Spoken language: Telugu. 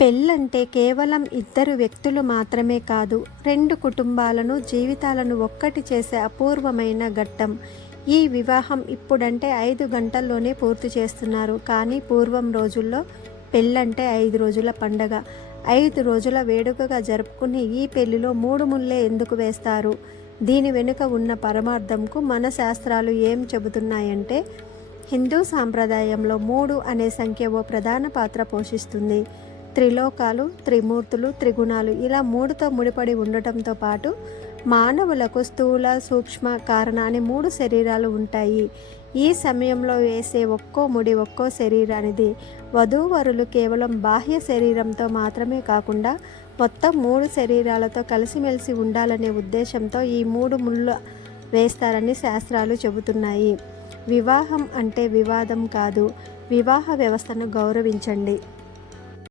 పెళ్ళంటే కేవలం ఇద్దరు వ్యక్తులు మాత్రమే కాదు, రెండు కుటుంబాలను, జీవితాలను ఒక్కటి చేసే అపూర్వమైన ఘట్టం. ఈ వివాహం ఇప్పుడంటే 5 గంటల్లోనే పూర్తి చేస్తున్నారు. కానీ పూర్వం రోజుల్లో పెళ్ళంటే 5 రోజుల పండగ. 5 రోజుల వేడుకగా జరుపుకునే ఈ పెళ్లిలో 3 ముళ్ళే ఎందుకు వేస్తారు? దీని వెనుక ఉన్న పరమార్థంకు మన శాస్త్రాలు ఏం చెబుతున్నాయంటే, హిందూ సాంప్రదాయంలో 3 అనే సంఖ్య ఓ ప్రధాన పాత్ర పోషిస్తుంది. త్రిలోకాలు, త్రిమూర్తులు, త్రిగుణాలు ఇలా 3తో ముడిపడి ఉండటంతో పాటు మానవులకు స్థూల, సూక్ష్మ, కారణ అని 3 శరీరాలు ఉంటాయి. ఈ సమయంలో వేసే ఒక్కో ముడి ఒక్కో శరీరానిది. వధూవరులు కేవలం బాహ్య శరీరంతో మాత్రమే కాకుండా మొత్తం 3 శరీరాలతో కలిసిమెలిసి ఉండాలనే ఉద్దేశంతో ఈ 3 ముళ్ళు వేస్తారని శాస్త్రాలు చెబుతున్నాయి. వివాహం అంటే వివాదం కాదు. వివాహ వ్యవస్థను గౌరవించండి.